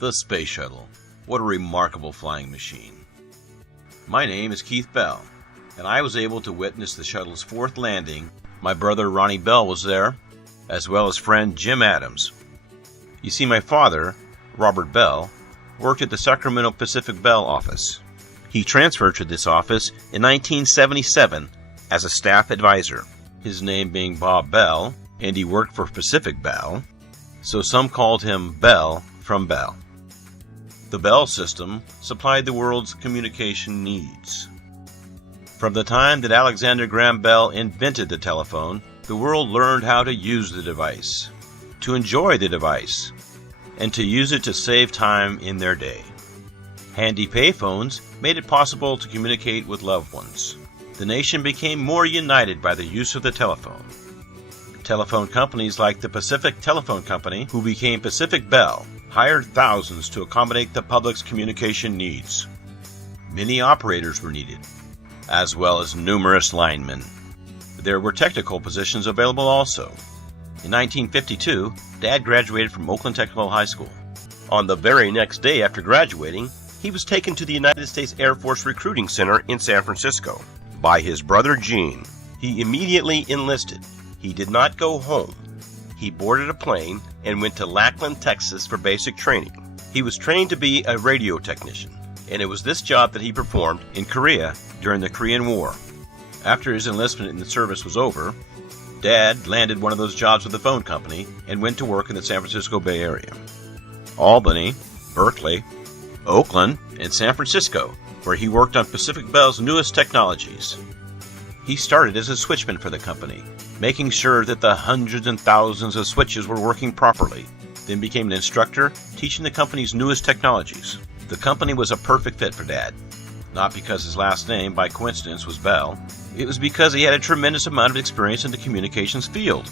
The Space Shuttle. What a remarkable flying machine. My name is Keith Bell, and I was able to witness the shuttle's fourth landing. My brother Ronnie Bell was there, as well as friend Jim Adams. You see, my father, Robert Bell, worked at the Sacramento Pacific Bell office. He transferred to this office in 1977 as a staff advisor, his name being Bob Bell, and he worked for Pacific Bell, so some called him Bell from Bell. The Bell system supplied the world's communication needs. From the time that Alexander Graham Bell invented the telephone, the world learned how to use the device, to enjoy the device, and to use it to save time in their day. Handy payphones made it possible to communicate with loved ones. The nation became more united by the use of the telephone. Telephone companies like the Pacific Telephone Company, who became Pacific Bell, hired thousands to accommodate the public's communication needs. Many operators were needed, as well as numerous linemen. There were technical positions available also. In 1952, Dad graduated from Oakland Technical High School. On the very next day after graduating, he was taken to the United States Air Force Recruiting Center in San Francisco by his brother Gene. He immediately enlisted. He did not go home. He boarded a plane and went to Lackland, Texas for basic training. He was trained to be a radio technician, and it was this job that he performed in Korea during the Korean War. After his enlistment in the service was over, Dad landed one of those jobs with the phone company and went to work in the San Francisco Bay Area. Albany, Berkeley, Oakland, and San Francisco, where he worked on Pacific Bell's newest technologies. He started as a switchman for the company, making sure that the hundreds and thousands of switches were working properly, then became an instructor teaching the company's newest technologies. The company was a perfect fit for Dad, not because his last name, by coincidence, was Bell. It was because he had a tremendous amount of experience in the communications field.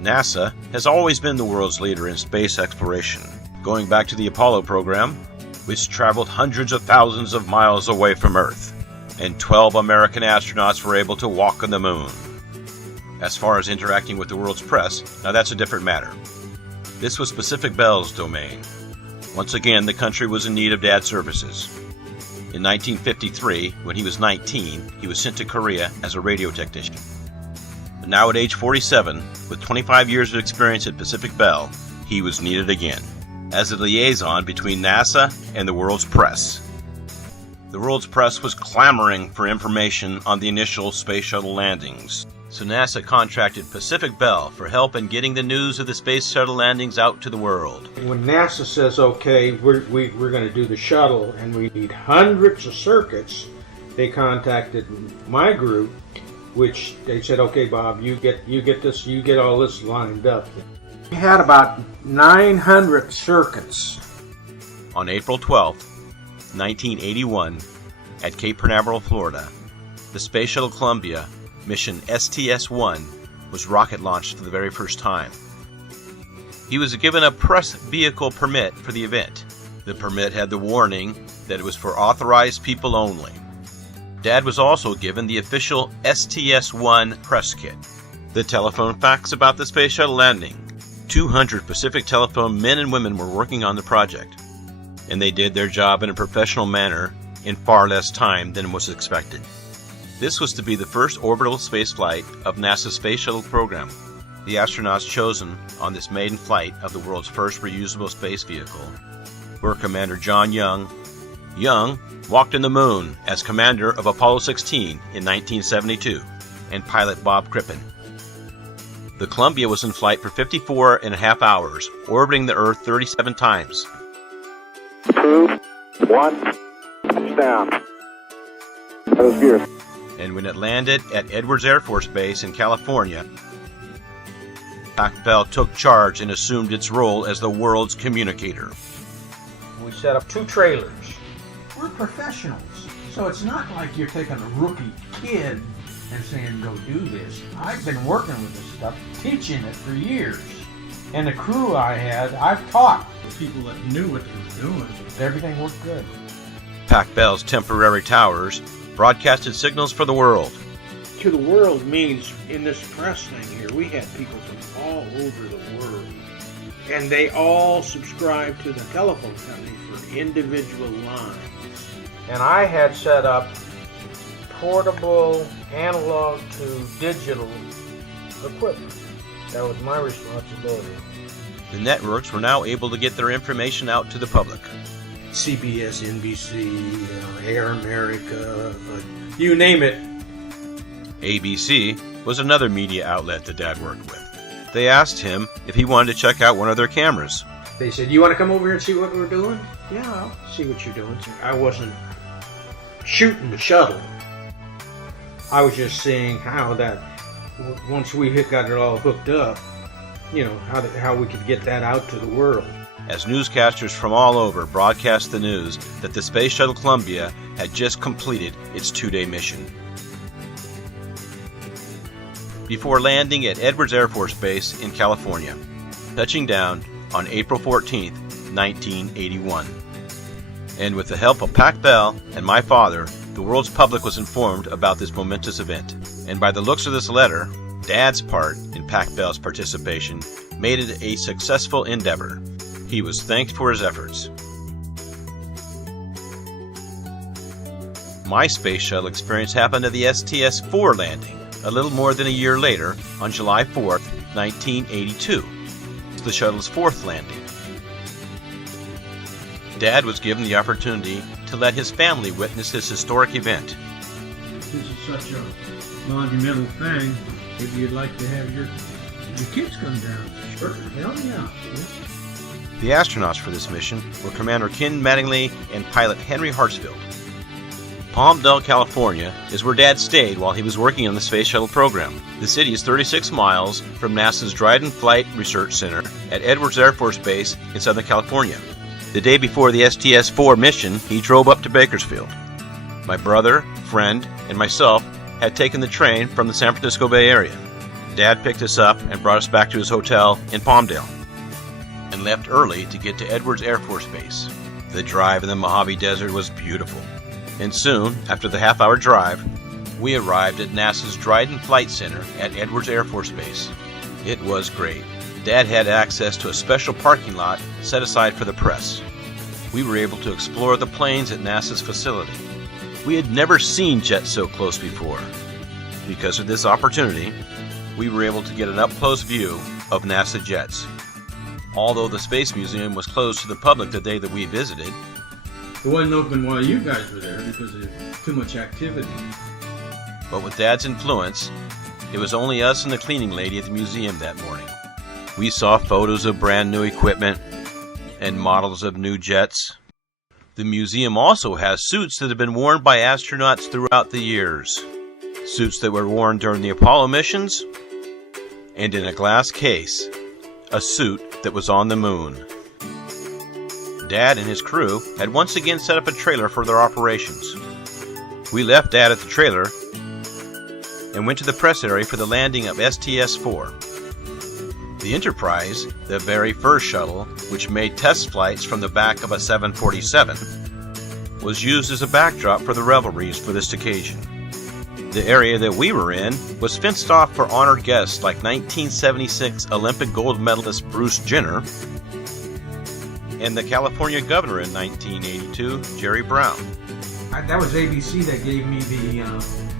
NASA has always been the world's leader in space exploration, going back to the Apollo program, which traveled hundreds of thousands of miles away from Earth, and 12 American astronauts were able to walk on the moon. As far as interacting with the world's press, now that's a different matter. This was Pacific Bell's domain. Once again, the country was in need of Dad's services. In 1953, when he was 19, he was sent to Korea as a radio technician. But now at age 47, with 25 years of experience at Pacific Bell, he was needed again as a liaison between NASA and the world's press. The world's press was clamoring for information on the initial Space Shuttle landings, so NASA contracted Pacific Bell for help in getting the news of the Space Shuttle landings out to the world. When NASA says, okay, we're going to do the shuttle and we need hundreds of circuits, they contacted my group, which they said, okay, Bob, you get this, you get all this lined up. We had about 900 circuits. On April 12th, 1981, at Cape Canaveral, Florida, the Space Shuttle Columbia mission STS-1 was rocket launched for the very first time. He was given a press vehicle permit for the event. The permit had the warning that it was for authorized people only. Dad was also given the official STS-1 press kit. The telephone facts about the Space Shuttle landing. 200 Pacific Telephone men and women were working on the project, and they did their job in a professional manner in far less time than was expected. This was to be the first orbital spaceflight of NASA's Space Shuttle program. The astronauts chosen on this maiden flight of the world's first reusable space vehicle were Commander John Young. Young walked on the moon as commander of Apollo 16 in 1972, and pilot Bob Crippen. The Columbia was in flight for 54 and a half hours, orbiting the Earth 37 times. 2, 1, touchdown. That was good. And when it landed at Edwards Air Force Base in California, Pacific Bell took charge and assumed its role as the world's communicator. We set up 2 trailers. We're professionals, so it's not like you're taking a rookie kid and saying, go do this. I've been working with this stuff, teaching it for years. And the crew I had, I've taught. The people that knew what they were doing. Everything worked good. Pacific Bell's temporary towers broadcasted signals for the world. To the world means, in this press thing here, we had people from all over the world. And they all subscribed to the telephone company for individual lines. And I had set up portable analog to digital equipment. That was my responsibility. The networks were now able to get their information out to the public. CBS, NBC, Air America, you name it. ABC was another media outlet that Dad worked with. They asked him if he wanted to check out one of their cameras. They said, "You want to come over here and see what we're doing?" "Yeah, I'll see what you're doing." I wasn't shooting the shuttle. I was just seeing how that, once we got it all hooked up, how we could get that out to the world. As newscasters from all over broadcast the news that the Space Shuttle Columbia had just completed its 2-day mission. Before landing at Edwards Air Force Base in California, touching down on April 14, 1981. And with the help of Pac Bell and my father, the world's public was informed about this momentous event. And by the looks of this letter, Dad's part in Pac Bell's participation made it a successful endeavor. He was thanked for his efforts. My space shuttle experience happened at the STS-4 landing a little more than a year later on July 4, 1982. The shuttle's 4th landing. Dad was given the opportunity to let his family witness this historic event. This is such a monumental thing. If you'd like to have your kids come down. Sure. Hell yeah. The astronauts for this mission were Commander Ken Mattingly and pilot Henry Hartsfield. Palmdale, California is where Dad stayed while he was working on the Space Shuttle program. The city is 36 miles from NASA's Dryden Flight Research Center at Edwards Air Force Base in Southern California. The day before the STS-4 mission, he drove up to Bakersfield. My brother, friend, and myself had taken the train from the San Francisco Bay Area. Dad picked us up and brought us back to his hotel in Palmdale and left early to get to Edwards Air Force Base. The drive in the Mojave Desert was beautiful. And soon, after the half-hour drive, we arrived at NASA's Dryden Flight Center at Edwards Air Force Base. It was great. Dad had access to a special parking lot set aside for the press. We were able to explore the planes at NASA's facility. We had never seen jets so close before. Because of this opportunity, we were able to get an up-close view of NASA jets. Although the Space Museum was closed to the public the day that we visited, it wasn't open while you guys were there because of too much activity. But with Dad's influence, it was only us and the cleaning lady at the museum that morning. We saw photos of brand new equipment and models of new jets. The museum also has suits that have been worn by astronauts throughout the years. Suits that were worn during the Apollo missions, and in a glass case, a suit that was on the moon. Dad and his crew had once again set up a trailer for their operations. We left Dad at the trailer and went to the press area for the landing of STS-4. The Enterprise, the very first shuttle, which made test flights from the back of a 747, was used as a backdrop for the revelries for this occasion. The area that we were in was fenced off for honored guests like 1976 Olympic gold medalist Bruce Jenner and the California governor in 1982, Jerry Brown. That was ABC that gave me the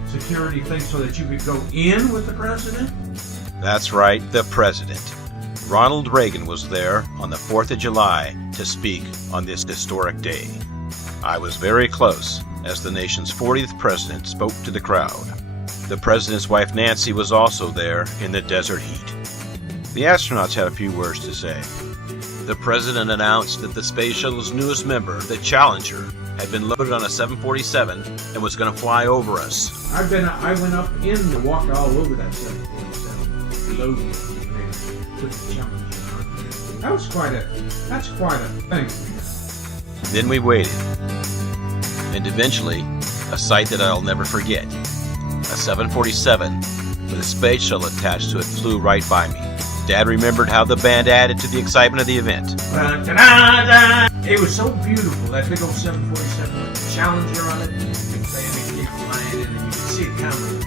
security thing so that you could go in with the president? That's right, the president. Ronald Reagan was there on the 4th of July to speak on this historic day. I was very close as the nation's 40th president spoke to the crowd. The president's wife Nancy was also there in the desert heat. The astronauts had a few words to say. The president announced that the Space Shuttle's newest member, the Challenger, had been loaded on a 747 and was going to fly over us. I went up in and walked all over that 747, loading it, and put the Challenger on. That's quite a thing. Then we waited, and eventually, a sight that I'll never forget. A 747 with a space shuttle attached to it flew right by me. Dad remembered how the band added to the excitement of the event. It was so beautiful, that big old 747 with the Challenger on it. And it kept flying in, and you could see it coming.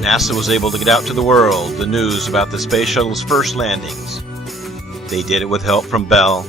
NASA was able to get out to the world the news about the Space Shuttle's first landings. They did it with help from Bell.